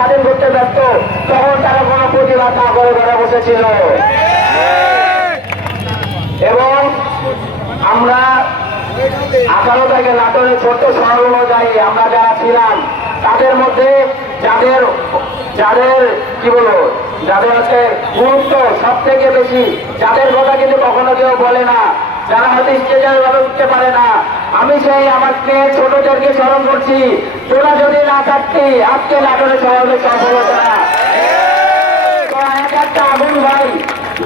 স্বাধীন করতে ব্যস্ত, তখন তারা কোনো প্রতিবাদ না করে ঘরে বসেছিল। এবং আমরা 18 তারিখে নাটোরের ছোট্ট শহর অনুযায়ী আমরা যারা ছিলাম তাদের মধ্যে যাদের যাদের কি বলবো যাদের হচ্ছে গুরুত্ব সব থেকে বেশি, যাদের কথা কিন্তু কখনো কেউ বলে না, যারা হয়তো স্টেজের ভাবে উঠতে পারে না, আমি সেই আমার ছোটদেরকে স্মরণ করছি। তোরা যদি না থাকতি আজকে নাটোরের শহরে সফল হতো না। তো একটা আগুন ভাই,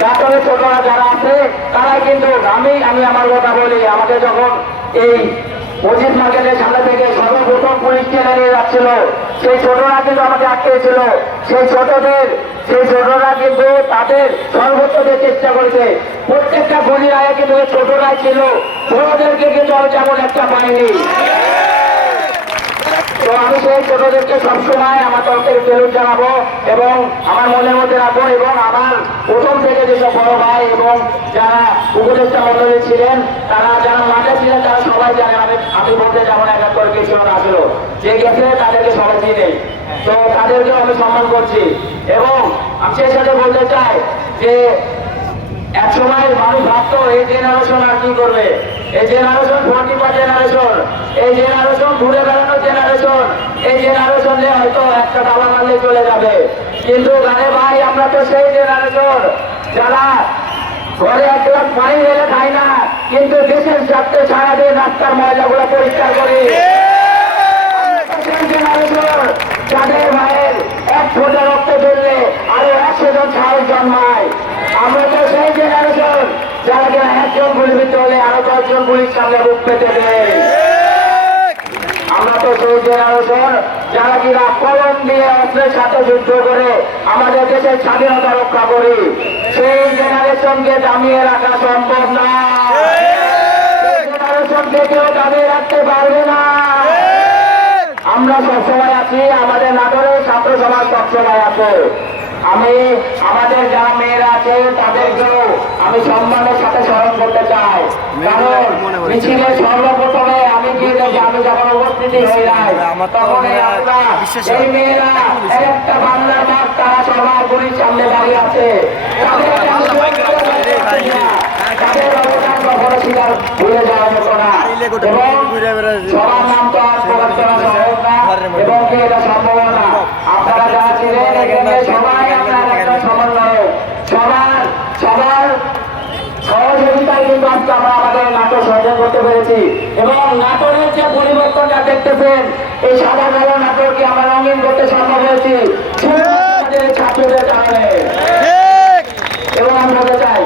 নাটোরের ছোটরা যারা আছে তারাই কিন্তু আমি আমার কথা বলি, আমাকে যখন এই মসজিদ মার্কেটের সামনে থেকে সর্বপ্রথম পুলিশ টেনে নিয়ে যাচ্ছিল, সেই ছোটরা কিন্তু আমাকে আটকেছিল। সেই ছোটরা কিন্তু তাদের সর্বোচ্চ দিয়ে চেষ্টা করেছে। প্রত্যেকটা গলির আগে কিন্তু ছোটরাই ছিল, বড়দেরকে কিন্তু যেমন একটা পাইনি। তো আমি সেই ছোটদেরকে সবসময় আমার তরফ থেকে সেলুট জানাবো এবং আমার মনের মধ্যে রাখবো। এবং আমার প্রথম থেকে যেসব বড় ভাই এবং যারা উপদেষ্টা মন্ডলী ছিলেন, তারা যারা মাঠে ছিলেন, তারা সবাই জানেন। আমি বলতে যাবো না একাত্তর কে ছিল না ছিল, যে গেছে তাদেরকে সবাই চিনে, তো তাদেরকেও আমি সম্মান করছি। এবং আমি সেই সাথে বলতে চাই যে এক সময় মানুষ ভাবতো এই জেনারেশন আর কি করবে, এই জেনারেশন 45 জেনারেশন, এই জেনারেশন ঘুরে বেড়ানো জেনারেশন, এই জেনারেশনে হয়তো একটা দাবা মারলে চলে যাবে। কিন্তু গানে ভাই আমরা তো সেই জেনারেশন যারা ঘরে এক গ্লাস পানি ঢেলে খাই না, কিন্তু দেশের স্বার্থে সারাদিন রাস্তার ময়লাগুলো পরিষ্কার করি। জেনারেশন যাদের ভাইয়ের এক ফোঁটা রক্ত ঢেললে আরো 100 জন সাহস জন্মায়। আমরা তো সেই জেনারেশন যারা কিনা একজন গুলিবিদ্ধ হলে আরো 10 জন পুলিশ সামনে বুক পেতে দেয়। আমরা তো সেই জেনারেশন যারা কিনা কলম দিয়ে অস্ত্রের সাথে যুদ্ধ করে আমাদের দেশের স্বাধীনতা রক্ষা করি। সেই জেনারেশনকে দামিয়ে রাখা সম্ভব না, জেনারেশনকে কেউ দামিয়ে রাখতে পারবে না। আমরা সবসময় আছি, আমাদের নাটোরের ছাত্র সমাজ সবসময় আছে। আমি আমাদের যারা মেয়েরা আছে তাদেরকেও আমি সম্মানের সাথে স্মরণ করতে চাই, কারণ মিছিলে সর্বপ্রথমে আমি যখন উপস্থিতি হয়ে যাই তখন এই মেয়েরা একটা বাংলার মাঠ, তারা সবার গুলির সামনে দাঁড়িয়ে আছে। তাদের অবদান কখনো স্বীকার ভুলে যাওয়ার মতো না। সবার নাম তো আর প্রকাশ করা সম্ভব না এবং কি এটা সম্ভব না। আপনারা যারা ছিলেন এখানে সবাই আপনার একটা সমন্বয়, সবার সহযোগিতায় কিন্তু আজকে আমরা আমাদের নাটক সহযোগ করতে পেরেছি। এবং নাটকের যে পরিবর্তনটা দেখতেছেন, এই সাদা কালো নাটককে আমরা রঙিন করতে সম্ভব হয়েছি ছাত্রদের কারণে। এবং আমি বলতে চাই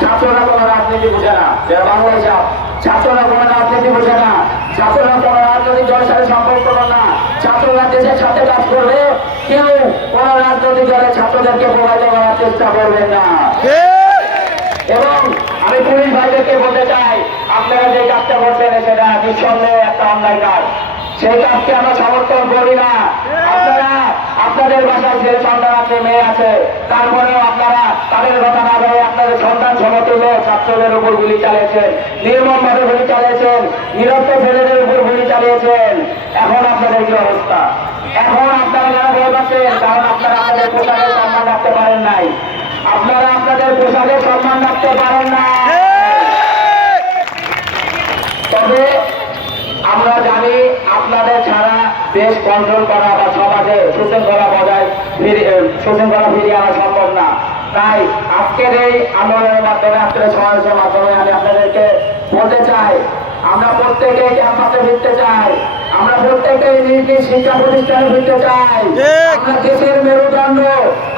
ছাত্ররা কোনো রাজনীতি বোঝে না, যারা বাংলাদেশ ছাত্ররা কোনো রাজনীতি বোঝে না, ছাত্ররা কোনো রাজনৈতিক দলের সাথে সম্পর্ক না। ছাত্ররা দেশের সাথে কাজ করবে, কেউ কোন রাজনৈতিক দলের ছাত্রদেরকে প্রভাবিত করার চেষ্টা করবেন না। এবং আমি পুলিশ ভাইদেরকে বলতে চাই, আপনারা যে কাজটা করছেন সেটা নিঃসন্দেহে একটা অন্যায় কাজ, সেই কাজকে আমরা সমর্থন করি না। আপনারা আপনাদের বাসায় ছেলে সন্তান আছে, মেয়ে আছে, তারপরেও আপনারা তাদের কথা না ভেবে আপনাদের সন্তান সমতুল্য ছাত্রদের উপর গুলি চালিয়েছেন, নির্মমভাবে গুলি চালিয়েছেন, নিরস্ত্র ছেলেদের উপর গুলি চালিয়েছেন। এখন আপনাদের কি অবস্থা? এখন আপনারা যারা ভয় পাচ্ছেন, কারণ আপনারা আপনাদের পোশাকের সম্মান রাখতে পারেন নাই, আপনারা আপনাদের পোশাকের সম্মান রাখতে পারেন না। তবে আমরা জানি আপনাদের ছাড়া দেশ কন্ট্রোল করা বা সমাজে সুশৃঙ্খলা ফিরিয়ে আনা সম্ভব না। তাই আজকের এই আন্দোলনের মাধ্যমে, আজকের সমাবেশের মাধ্যমে আমি আপনাদেরকে বলতে চাই, আমরা প্রত্যেকে ক্যাম্পাসে ফিরতে চাই, আমরা প্রত্যেকে নিজ নিজ শিক্ষা প্রতিষ্ঠানে ফিরতে চাই। আমরা দেশের মেরুদণ্ড,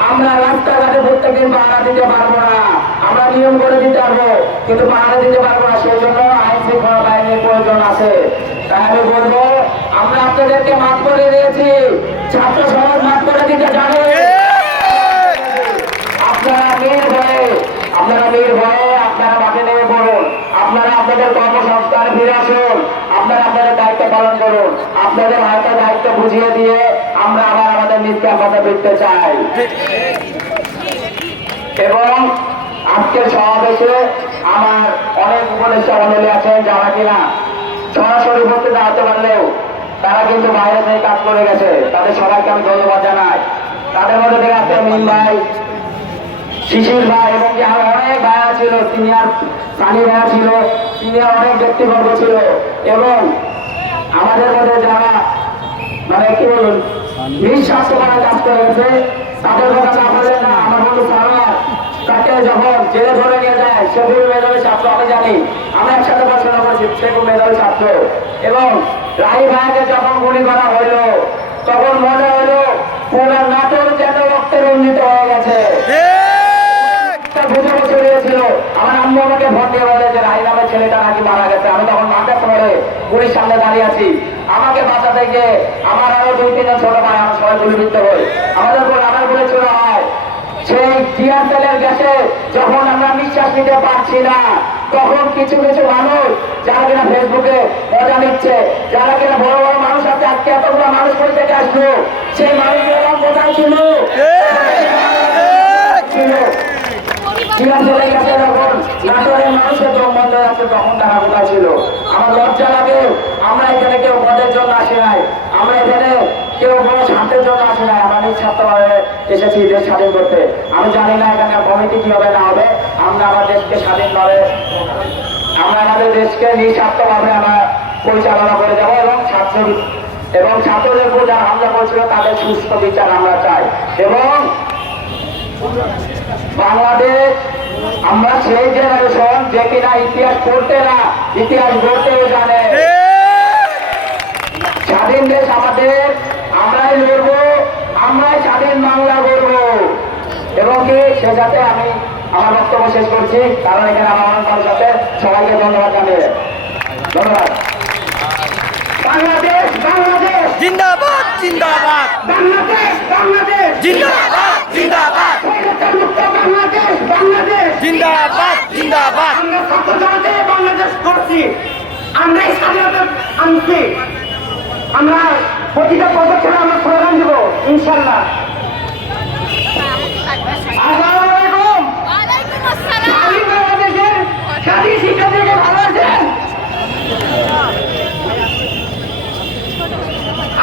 আমরা রাস্তাঘাটে প্রত্যেকদিন পাহারা দিতে পারবো না, আমরা নিয়ম করে দিতে পারবো কিন্তু পাহারা দিতে পারবো না। সেই জন্য আইন শৃঙ্খলা বাহিনীর প্রয়োজন আছে। তাই আমি বলবো, আমরা আপনাদেরকে মাঠ করে দিয়েছি, ছাত্র সমাজ মাঠ করে দিতে জানে। আপনারা মেয়ের ভয়ে আপনারা মাঠে নেমে পড়ুন, আপনারা আপনাদের কর্মসংস্থানে ফিরে আসুন, আপনারা আপনাদের দায়িত্ব পালন করুন। আপনাদের হাতে দায়িত্ব বুঝিয়ে দিয়ে আমরা আবার আমাদের নিজ ক্যাম্পাসে ফিরতে চাই। এবং আজকের সমাবেশে আমার অনেক উপদেষ্টা মন্ডলী আছেন যারা কিনা সরাসরি বক্তৃতা হতে পারলেও তারা কিন্তু বাইরে থেকে কাজ করে গেছে, তাদের সবাইকে আমি ধন্যবাদ জানাই। তাদের মধ্যে থেকে আছে মিন ভাই, শিশির ভাই এবং যে আরো অনেক ভাইয়া ছিল, সিনিয়র সানি ভাইয়া ছিল, সিনিয়র অনেক ব্যক্তিবর্গ ছিল এবং আমাদের মধ্যে যারা মানে কি বলুন নিঃস্বার্থভাবে কাজ করে গেছে তাদের কথা না বললেন না। আমার বন্ধু সারা তাকে যখন জেলে ধরে নিয়ে যায়, সে খুব মেধাবী ছাত্র, আমি জানি, আমরা একসাথে পড়াশোনা করেছি, সে খুব মেধাবী ছাত্র। এবং রাহি ভাইকে যখন গুলি করা হইল তখন মনে হইল পুরো নাটোর যেন রক্তে রঞ্জিত হয়ে গেছে। বুঝে ছড়িয়েছিল। আমার আম্মু আমাকে ভোট দিয়ে বলে যে রাহি নামের ছেলেটা নাকি মারা গেছে। আমি তখন মাঠে পড়ে পুলিশ সামনে দাঁড়িয়ে আছি, আমাকে বাঁচাতে গিয়ে আমার আরো 2-3 ছোট ভাই আমার সবাই গুলিবিদ্ধ হই, আমার গুলি ছোড়া হয়। সেই টিয়ার তেলের গ্যাসে যখন আমরা নিঃশ্বাস নিতে পারছি না, তখন কিছু কিছু মানুষ যারা কিনা ফেসবুকে মজা নিচ্ছে, যারা কিনা বড় বড় মানুষ আছে, আজকে এতগুলো মানুষ করে থেকে আসলো, সেই মানুষগুলো কোথায় ছিল? মানুষের দম বন্ধ আছে, তখন তারা কোথায় ছিল? আমার লজ্জা লাগে। আমরা এখানে কেউ পদের জন্য আসি নাই, আমরা এখানে কেউ কোনো স্বার্থের জন্য আসি নাই, আমরা নিঃস্বার্থভাবে এসেছি দেশ স্বাধীন করতে। আমি জানি না এখানকার কমিটি কি হবে না হবে, আমরা আমার দেশকে স্বাধীনভাবে, আমরা আমাদের দেশকে নিঃস্বার্থভাবে আমরা পরিচালনা করে যাবো এবং ছাত্রদের উপর যারা হামলা করেছিল তাদের সুস্থ বিচার আমরা চাই। এবং বাংলাদেশ আমরা সেই জেনারেশন যে কিনা ইতিহাস পড়তে না, ইতিহাস গড়তেও জানে। স্বাধীন দেশ আমাদের, আমরাই লড়বো, আমরাই স্বাধীন বাংলা গড়বো। এবং কি সে সাথে আমি আমার বক্তব্য শেষ করছি, কারণ এখানে আমার অনেক মানুষ আছে। সবাইকে ধন্যবাদ জানিয়ে ধন্যবাদ। বাংলাদেশ বাংলাদেশ জিন্দাবাদ জিন্দাবাদ, বাংলাদেশ বাংলাদেশ জিন্দাবাদ জিন্দাবাদ, বাংলাদেশ বাংলাদেশ জিন্দাবাদ জিন্দাবাদ। আমরা ছাত্র জনতায় বাংলাদেশ করছি, আমরাই স্বাধীনতা আনছি। আমরা প্রতিটা পদক্ষেপে আমরা স্লোগান দেবো ইনশাল্লাহ। আসসালামু আলাইকুম। স্বাধীন বাংলাদেশের স্বাধীন শিক্ষার্থীকে ভালো আছেন?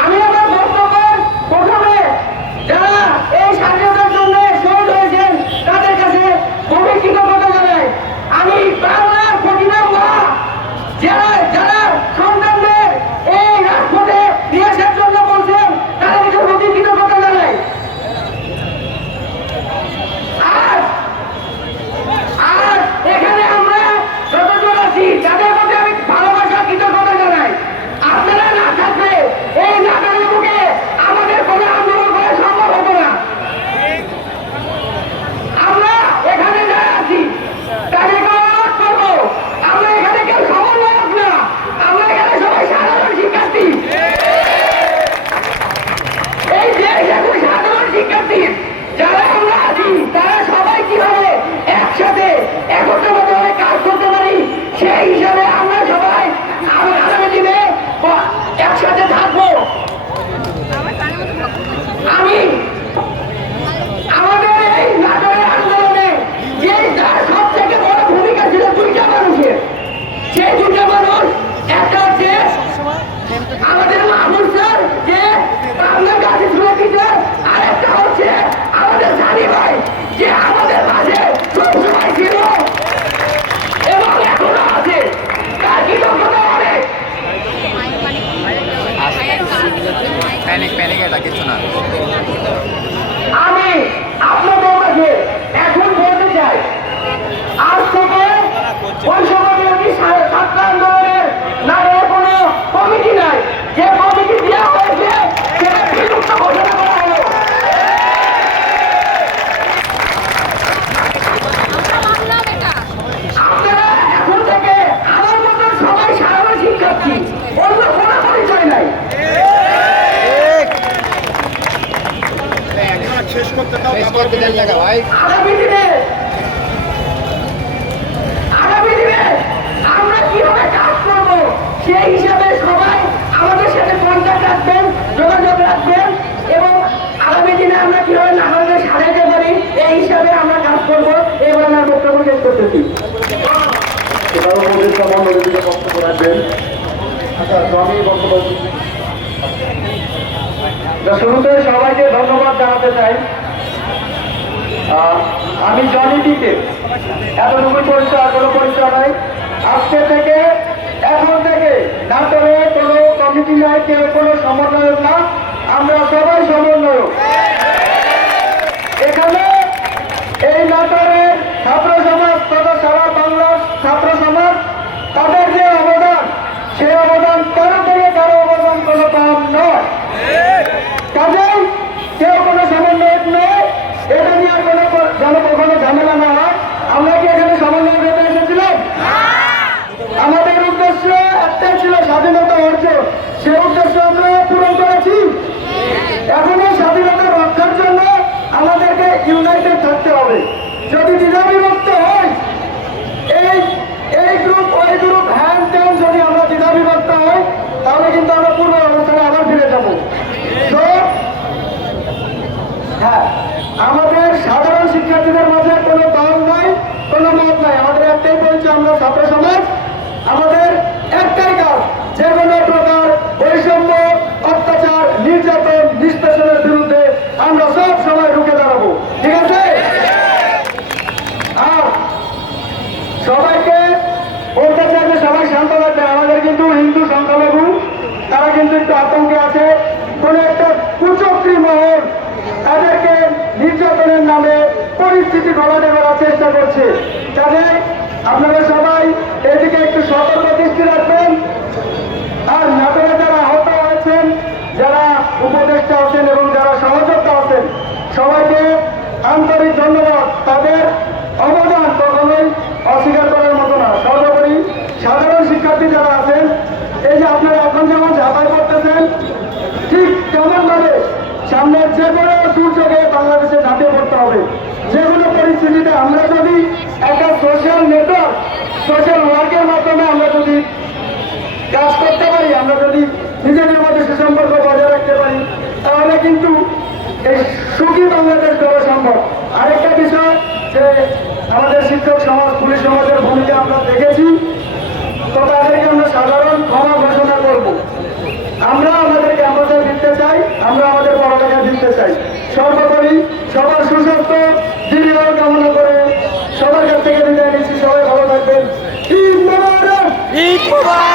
আমি আমার বক্তব্য প্রথমে যারা এই স্বাধীনতার জন্য শহীদ হয়েছেন তাদের কাছে গভীর কৃতজ্ঞতা জানাই। আমি বাংলার প্রতিটা মা যারা যারা সন্তানদের এই রাজপথে নিয়ে আসার জন্য বলছেন তাদের কাছে গভীর কৃতজ্ঞতা জানাই। আর এখানে আমরা যতজন আছি তাদের মধ্যে আমি ভালোবাসা কৃতজ্ঞতা জানাই। আপনারা না থাকলে এই নাটকের মুখে আমাদের কোনো আন্দোলন করা সম্ভব হতো না। আমরা এখানে যারা আছি তাদেরকে অনুরোধ করবো, আমরা এখানে কেউ সমন্বয়ক না, আমরা এখানে সবাই সাধারণ শিক্ষার্থী। এই দেশ এখন সাধারণ শিক্ষার্থী যারা আমরা আছি তারা সবাই কিভাবে একসাথে একত্রিত হয়ে কাজ করতে পারি সেই হিসাবে আমরা সবাই আগামী দিনে একসাথে থাকবো। আমি আমাদের এই নাটোরের আন্দোলনে যে যার সব থেকে বড় ভূমিকা ছিল দুইটা মানুষের, সেই দুইটা মানুষ একটা হচ্ছে আমাদের মাহমুদ স্যার যে আপনার কাছে ছিল টিচার, আর একটা হচ্ছে আমাদের সানি ভাই যে আমাদের মাঝে সবসময় ছিল এবং এখনো আছে। তার কৃতজ্ঞতা অনেক। আমি আপনাদের কাছে এখন বলতে চাই, আজ থেকে বৈষম্য বিরোধী ছাত্র আন্দোলনের নামে কোনো কমিটি নাই, যে কমিটি দেওয়া হয়েছে সেটা বিলুপ্ত ঘোষণা করা হলো। আপনারা এখন থেকে আমার মতন সবাই সাধারণ শিক্ষার্থী, অন্য কোনো পরিচয় নাই। আগামী দিনে আমরা কিভাবে কাজ করবো সেই হিসাবে সবাই আমাদের সাথে কন্ট্যাক্ট রাখবেন, যোগাযোগ রাখবেন এবং আগামী দিনে আমরা কিভাবে নাগরিকদের সাজাতে পারি এই হিসাবে আমরা কাজ করবো। এবার আমার বক্তব্য শেষ করতেছি। বক্তব্য রাখবেন। আচ্ছা, আমি বক্তব্য শুরুতে সবাইকে ধন্যবাদ জানাতে চাই। আমি জনি টিকে এতটুকু পরিচয়, কোনো পরিচয় নাই। আজকে থেকে, এখন থেকে নাটোরে কোনো কমিটি নাই, কেউ কোনো সমন্বয়ক না, আমরা সবাই সমন্বয়ক। এখানে এই নাটোরের ছাত্র সমাজ তথা সারা বাংলার ছাত্র সমাজ, তাদের যে অবদান, সেই অবদান কারো থেকে কারো অবদান কোনো কম নয়। কাজেই কেউ কোনো সমন্বয়ক নয়, এটা নিয়ে আর কোনো যেন কখনো ঝামেলা না হয়। আমরা কি এখানে সমন্বয় পেতে এসেছিলাম? আমাদের উদ্দেশ্য একটাই ছিল, স্বাধীনতা অর্জন। সেই উদ্দেশ্য আমরা পূরণ করেছি। এখন এই স্বাধীনতা রক্ষার জন্য আমাদেরকে ইউনাইটেড থাকতে হবে। যদি দ্বিধাবিভক্ত হয়, এই গ্রুপ ওই গ্রুপ হ্যান ত্যান, যদি আমরা দ্বিধাবিভক্ত হই, তাহলে কিন্তু আমরা পূর্বের অবস্থানে আবার ফিরে যাব। তো হ্যাঁ, আমাদের সাধারণ শিক্ষার্থীদের মাঝে কোনো দল নাই, কোনো মত নাই। আমাদের একটাই পরিচয়, আমরা ছাত্র সমাজ। আমাদের একটাই কাজ, যে কোনো প্রকার বৈষম্য, অত্যাচার, নির্যাতন, নিষ্পেষণের বিরুদ্ধে আমরা সব সময় রুখে দাঁড়াবো। ঠিক আছে? আর সবাইকে বলতে চাই যে সবাই শান্ত থাকবে। আমাদের কিন্তু হিন্দু সংখ্যালঘু, তারা কিন্তু একটু আতঙ্কে আছে। কোন একটা কুচক্রী মহল তাদেরকে নির্যাতনের নামে পরিস্থিতি ঘোলাটে করার চেষ্টা করছে। তাদের আপনারা সবাই এদিকে একটু সতর্ক দৃষ্টি রাখবেন। আর নাটোরে যারা আহত হয়েছেন, যারা উপদেষ্টা আছেন এবং যারা সহযোদ্ধা আছেন, সবাইকে আন্তরিক ধন্যবাদ। তাদের অবদান কখনোই অস্বীকার করার মতো না। সর্বোপরি সাধারণ শিক্ষার্থী যারা আছেন, এই যে আপনারা এখন যেমন ঝাঁপাই করতেছেন, ঠিক তেমনভাবে সামনের যে কোনো দুর্যোগে বাংলাদেশে ঝাঁপিয়ে পড়তে হবে। যে কোনো পরিস্থিতিতে আমরা যদি একটা সোশ্যাল নেটওয়ার্ক, সোশ্যাল ওয়ার্কের মাধ্যমে আমরা যদি কাজ করতে পারি, আমরা যদি নিজেদের মধ্যে সুসম্পর্ক বজায় রাখতে পারি, তাহলে কিন্তু এই সুখী বাংলাদেশ করা সম্ভব। আরেকটা বিষয়, যে আমাদের শিক্ষক সমাজ, পুলিশ সমাজের ভূমিকা আমরা দেখেছি, তো তাদেরকে আমরা সাধারণ ক্ষমা ঘোষণা করব। আমরা আমাদের ক্যাম্পাসে দিতে চাই, আমরা আমাদের পড়ালেখা দিতে চাই। সর্বোপরি সবার সুস্বাস্থ্য দীর্ঘ কামনা করে সবার কাছ থেকে বিদায় নিচ্ছি। সবাই ভালো থাকবেন। ঈদ মোবারক। ঈদ মোবারক।